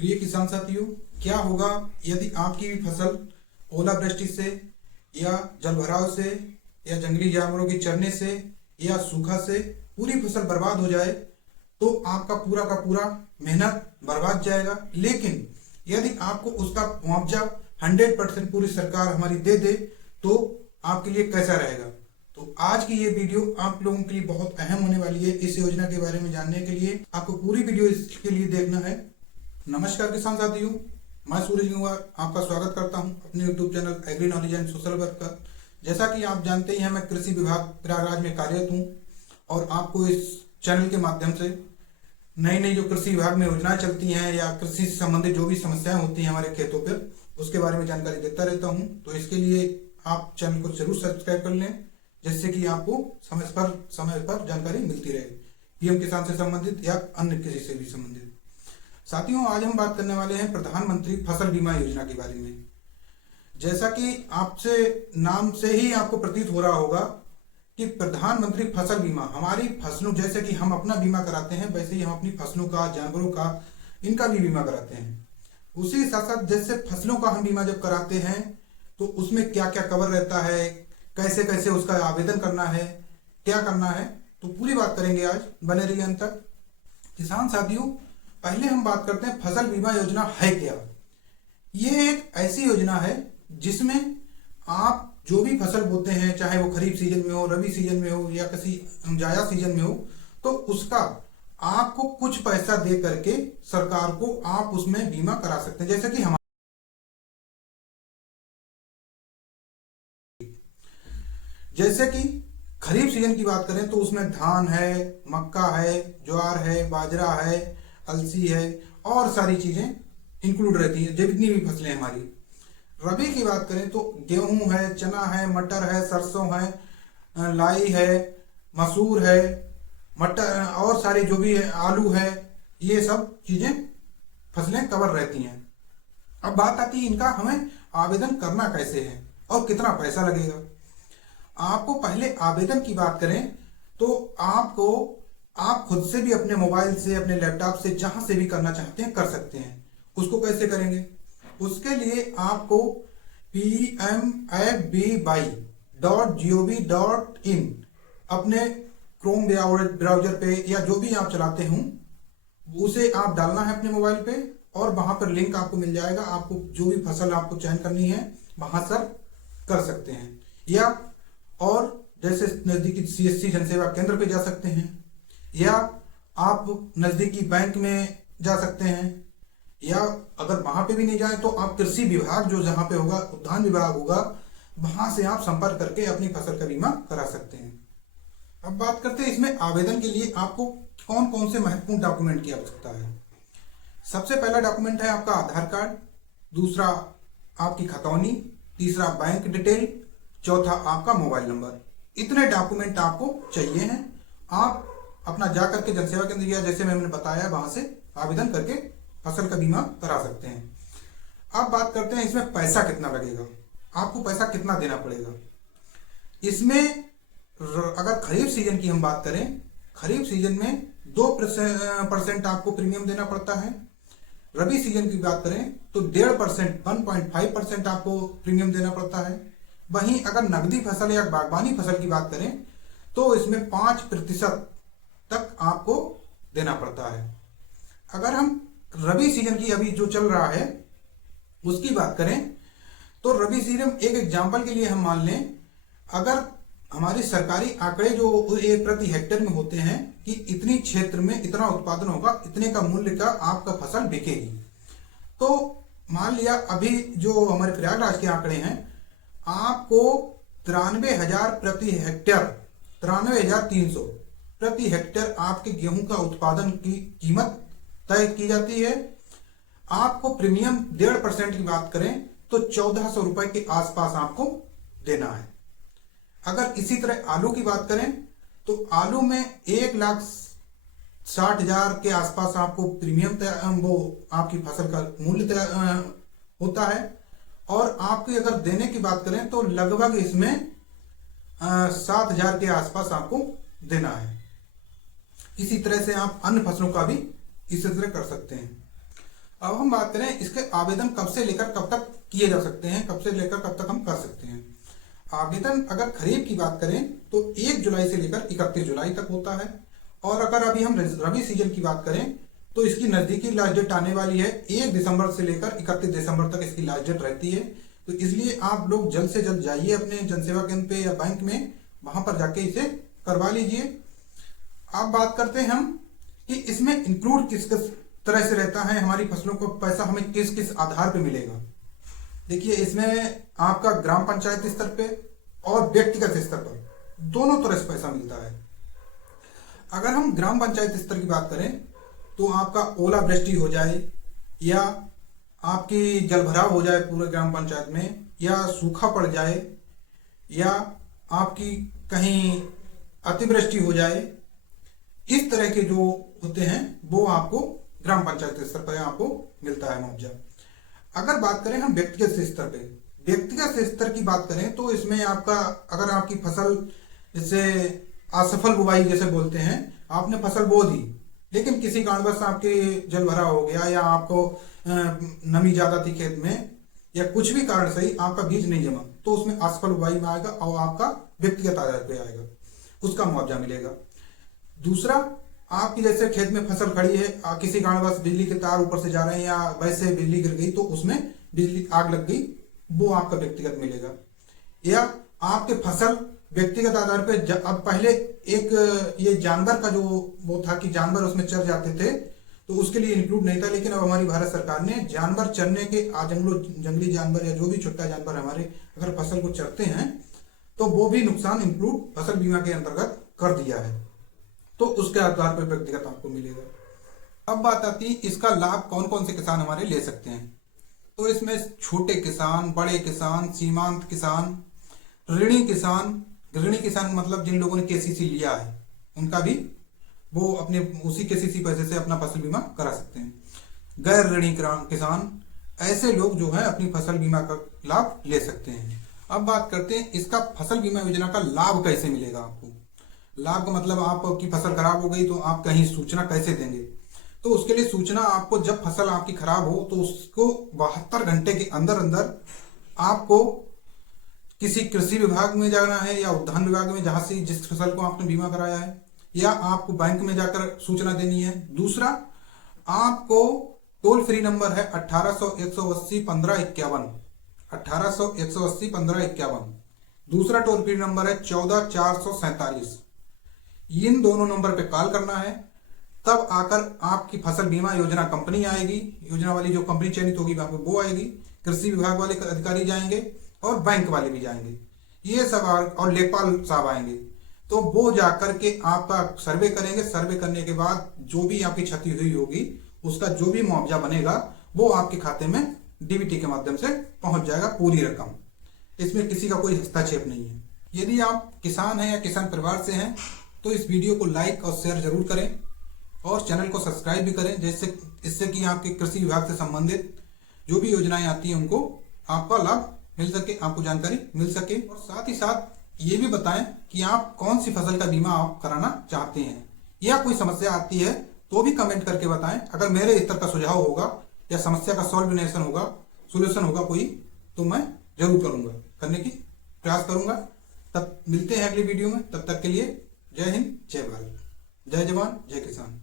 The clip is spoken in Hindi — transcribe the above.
प्रिय किसान साथियों, क्या होगा यदि आपकी भी फसल ओलावृष्टि से या जलभराव से या जंगली जानवरों के चरने से या सूखा से पूरी फसल बर्बाद हो जाए? तो आपका पूरा का पूरा मेहनत बर्बाद जाएगा। लेकिन यदि आपको उसका मुआवजा 100% पूरी सरकार हमारी दे दे तो आपके लिए कैसा रहेगा? तो आज की ये वीडियो आप लोगों के लिए बहुत अहम होने वाली है। इस योजना के बारे में जानने के लिए आपको पूरी वीडियो इसके लिए देखना है। नमस्कार किसान साथियों, मैं सूरज कुमार आपका स्वागत करता हूं अपने YouTube channel agri knowledge and social work का। जैसा कि आप जानते ही हैं, मैं कृषि विभाग प्रयागराज में कार्यरत हूं और आपको इस चैनल के माध्यम से नई नई जो कृषि विभाग में योजनाएं चलती हैं या कृषि से संबंधित जो भी समस्याएं होती हैं हमारे खेतों पर, उसके बारे में जानकारी देता रहता हूं। तो इसके लिए आप चैनल को जरूर सब्सक्राइब कर लें, जिससे कि आपको समय पर जानकारी मिलती रहे, पीएम किसान से संबंधित या अन्य किसी से भी संबंधित। साथियों, आज हम बात करने वाले हैं प्रधानमंत्री फसल बीमा योजना के बारे में। जैसा कि आपसे नाम से ही आपको प्रतीत हो रहा होगा कि प्रधानमंत्री फसल बीमा हमारी फसलों, जैसे कि हम अपना बीमा कराते हैं वैसे ही हम अपनी फसलों का, जानवरों का, इनका भी बीमा कराते हैं। उसी साथ साथ जैसे फसलों का हम बीमा जब कराते हैं तो उसमें क्या क्या कवर रहता है, कैसे कैसे उसका आवेदन करना है, क्या करना है, तो पूरी बात करेंगे आज। बने रहिए अंत तक। किसान साथियों, पहले हम बात करते हैं फसल बीमा योजना है क्या। ये एक ऐसी योजना है जिसमें आप जो भी फसल बोते हैं, चाहे वो खरीफ सीजन में हो, रबी सीजन में हो या किसी जायद सीजन में हो, तो उसका आपको कुछ पैसा दे करके सरकार को आप उसमें बीमा करा सकते हैं। जैसे कि जैसे कि खरीफ सीजन की बात करें तो उसमें धान है, मक्का है, ज्वार है, बाजरा है, अलसी है और सारी चीजें इंक्लूड रहती हैं, जितनी भी फसलें हमारी। रबी की बात करें तो गेहूं है, चना है, मटर है, सरसों है, लाई है, मसूर है, मटर और सारी जो भी है, आलू है, ये सब चीजें फसलें कवर रहती हैं। अब बात आती है इनका हमें आवेदन करना कैसे है और कितना पैसा लगेगा। आपको पहले आवेदन की बात करें तो आप खुद से भी अपने मोबाइल से, अपने लैपटॉप से, जहां से भी करना चाहते हैं कर सकते हैं। उसको कैसे करेंगे? उसके लिए आपको pmfbby.gov.in अपने क्रोम ब्राउजर पे या जो भी आप चलाते हो उसे आप डालना है अपने मोबाइल पे और वहां पर लिंक आपको मिल जाएगा। आपको जो भी फसल आपको चयन करनी है वहां सर कर सकते हैं, या और जैसे नजदीकी सीएससी जनसेवा केंद्र पे जा सकते हैं, या आप नजदीकी बैंक में जा सकते हैं, या अगर वहां पे भी नहीं जाए तो आप कृषि विभाग जो जहां पे होगा, उद्यान विभाग होगा, वहां से आप संपर्क करके अपनी फसल का बीमा करा सकते हैं। अब बात करते हैं इसमें आवेदन के लिए आपको कौन कौन से महत्वपूर्ण डॉक्यूमेंट की आवश्यकता है। सबसे पहला डॉक्यूमेंट है आपका आधार कार्ड, दूसरा आपकी खतौनी, तीसरा बैंक डिटेल, चौथा आपका मोबाइल नंबर। इतने डॉक्यूमेंट आपको चाहिए हैं। आप अपना जाकर के जनसेवा केंद्र या जैसे मैंने बताया वहां से आवेदन करके फसल का बीमा करा सकते हैं। अब बात करते हैं इसमें पैसा कितना लगेगा, आपको पैसा कितना देना पड़ेगा। इसमें अगर खरीफ सीजन की हम बात करें, खरीफ सीजन में 2% आपको प्रीमियम देना पड़ता है। रबी सीजन की बात करें तो 1.5%, 1.5% आपको प्रीमियम देना पड़ता है। वहीं अगर नकदी फसल या बागवानी फसल की बात करें तो इसमें 5% तक आपको देना पड़ता है। अगर हम रबी सीजन की अभी जो चल रहा है उसकी बात करें तो रबी सीजन एक एग्जांपल के लिए हम मान लें, अगर हमारी सरकारी आंकड़े जो एक प्रति हेक्टेयर में होते हैं कि इतनी क्षेत्र में इतना उत्पादन होगा, इतने का मूल्य का आपका फसल बिकेगी, तो मान लिया अभी जो हमारे प्रयागराज के आंकड़े हैं, आपको 93,000 प्रति हेक्टेयर, 93,300 प्रति हेक्टेयर आपके गेहूं का उत्पादन की कीमत तय की जाती है। आपको प्रीमियम 1.5% की बात करें तो 1,400 रुपए के आसपास आपको देना है। अगर इसी तरह आलू की बात करें तो आलू में 1,60,000 के आसपास आपको प्रीमियम वो आपकी फसल का मूल्य होता है। और आपकी अगर देने की बात करें तो लगभग इसमें 7,000 के आसपास आपको देना है। इसी तरह से आप अन्य फसलों का भी इसी तरह कर सकते हैं। अब हम बात करें इसके आवेदन कब से लेकर कब तक किए जा सकते हैं, कब से लेकर कब तक हम कर सकते हैं। आवेदन अगर खरीफ की बात करें तो 1 जुलाई से लेकर 31 जुलाई तक होता है। और अगर अभी हम रबी सीजन की बात करें तो इसकी नजदीकी लास्ट डेट आने वाली है, 1 दिसंबर से लेकर 31 दिसंबर तक इसकी लास्ट डेट रहती है। तो इसलिए आप लोग जल्द से जल्द जाइए अपने जनसेवा केंद्र पे या बैंक में, वहां पर जाके इसे करवा लीजिए। अब बात करते हैं हम कि इसमें इंक्लूड किस किस तरह से रहता है, हमारी फसलों को पैसा हमें किस किस आधार पे मिलेगा। देखिए इसमें आपका ग्राम पंचायत स्तर पे और व्यक्तिगत स्तर पर दोनों तरह से पैसा मिलता है। अगर हम ग्राम पंचायत स्तर की बात करें तो आपका ओलावृष्टि हो जाए या आपकी जलभराव हो जाए पूरे ग्राम पंचायत में, या सूखा पड़ जाए, या आपकी कहीं अतिवृष्टि हो जाए, इस तरह के जो होते हैं वो आपको ग्राम पंचायत स्तर पर आपको मिलता है मुआवजा। अगर बात करें हम व्यक्तिगत स्तर पे, व्यक्तिगत स्तर की बात करें तो इसमें आपका अगर आपकी फसल जैसे असफल बुवाई जैसे बोलते हैं, आपने फसल बो दी लेकिन किसी कारणवश आपके जल भरा हो गया या आपको नमी ज्यादा थी खेत में या कुछ भी कारण से ही आपका बीज नहीं जमा, तो उसमें असफल बुवाई में आएगा और आपका व्यक्तिगत आधार पे आएगा, उसका मुआवजा मिलेगा। दूसरा, आपकी जैसे खेत में फसल खड़ी है, किसी कारणवश बिजली के तार ऊपर से जा रहे हैं या वैसे बिजली गिर गई तो उसमें बिजली आग लग गई, वो आपका व्यक्तिगत मिलेगा। या आपके फसल व्यक्तिगत आधार पे अब पहले एक ये जानवर का जो वो था कि जानवर उसमें चर जाते थे तो उसके लिए इंक्लूड नहीं था, लेकिन अब हमारी भारत सरकार ने जानवर चरने के जंगली जानवर या जो भी छोटा जानवर हमारे अगर फसल को चरते हैं तो वो भी नुकसान इंक्लूड फसल बीमा के अंतर्गत कर दिया है, तो उसके आधार पर व्यक्तिगत आपको मिलेगा। अब बात आती है इसका लाभ कौन कौन से किसान हमारे ले सकते हैं। तो इसमें छोटे किसान, बड़े किसान, सीमांत किसान, ऋणी किसान, ऋणी किसान मतलब जिन लोगों ने केसीसी लिया है उनका भी वो अपने उसी केसीसी पैसे से अपना फसल बीमा करा सकते हैं। गैर ऋणी किसान, ऐसे लोग जो है अपनी फसल बीमा का लाभ ले सकते हैं। अब बात करते हैं इसका फसल बीमा योजना का लाभ कैसे मिलेगा आपको। लाभ का मतलब आपकी फसल खराब हो गई तो आप कहीं सूचना कैसे देंगे, तो उसके लिए सूचना आपको जब फसल आपकी खराब हो तो उसको 72 घंटे के अंदर अंदर आपको किसी कृषि विभाग में जाना है या उद्यान विभाग में जहां से जिस फसल को आपने बीमा कराया है, या आपको बैंक में जाकर सूचना देनी है। दूसरा, आपको टोल फ्री नंबर है 1800-180-1551, 1800-180-1551। दूसरा टोल फ्री नंबर है 14-447। इन दोनों नंबर पे कॉल करना है, तब आकर आपकी फसल बीमा योजना कंपनी आएगी, योजना वाली जो कंपनी चयनित होगी वहां पे वो आएगी, कृषि विभाग वाले अधिकारी जाएंगे और बैंक वाले भी जाएंगे, ये सब और लेखपाल साहब आएंगे, तो वो जाकर के आपका सर्वे करेंगे। सर्वे करने के बाद जो भी आपकी क्षति हुई होगी उसका जो भी मुआवजा बनेगा वो आपके खाते में डीबीटी के माध्यम से पहुंच जाएगा, पूरी रकम। इसमें किसी का कोई हस्तक्षेप नहीं है। यदि आप किसान हैं या किसान परिवार से हैं तो इस वीडियो को लाइक और शेयर जरूर करें और चैनल को सब्सक्राइब भी करें, जैसे इससे कि आपके कृषि विभाग से संबंधित जो भी योजनाएं आती हैं उनको आपका लाभ मिल सके, आपको जानकारी मिल सके। और साथ ही साथ ये भी बताएं कि आप कौन सी फसल का बीमा आप कराना चाहते हैं, या कोई समस्या आती है तो भी कमेंट करके बताएं। अगर मेरे इस तरह का सुझाव होगा या समस्या का सोल्यूशन होगा कोई, तो मैं जरूर करने की प्रयास करूंगा। तब मिलते हैं अगली वीडियो में, तब तक के लिए जय हिंद, जय भारत, जय जवान, जय किसान।